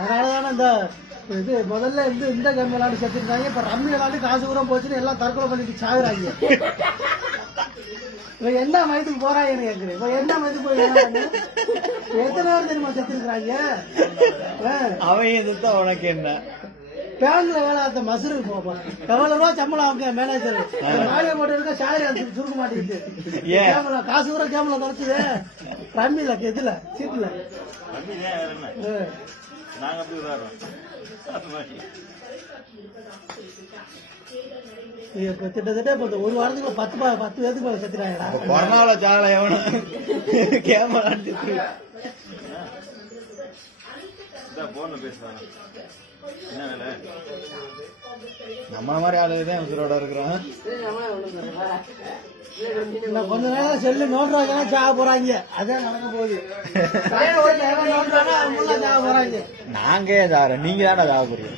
அதனாலதானே இந்த இது முதல்ல இந்த கேம் விளையாண்டு செத்துருக்காங்க. இப்ப ரம்மி விளையாண்டு காசு கூட போச்சுன்னு எல்லாம் தற்கொலை பண்ணிட்டு சாகுறாங்க. இப்ப என்ன மயத்துக்கு போறாங்கன்னு கேக்குறேன். இப்ப என்ன மயத்துக்கு போய் எத்தனை பேர் தெரியுமா செத்துருக்காங்க? அவன் எதிர்த்தா உனக்கு என்ன? பேங்க்ல வேலை அந்த மசூருக்கு போப்பா. எவ்வளவு ரூபா சம்பளம் அவங்க மேனேஜர் மாளிகை போட்டு இருக்க சாலரி சுருக்க மாட்டேங்குது. காசு கூட கேம்ல குறைச்சுது. ரம்மில இதுல சீட்ல கிட்டத்தட்ட ஒரு வாரத்துக்கு 10 பேருக்கு மேல செத்துறாங்கடா. கொரோனாவில சாலை எவனும் கேமரா நம்மள மாதிரி ஆளுதான் உசுரோட இருக்கிறோம். கொஞ்ச நேரம் செல்லு நோண்டுறாங்க சாக போறாங்க. அதான் நடக்க போகுது. சாக போறாங்க. நாங்க சார நீங்க தானே சாக போறீங்க.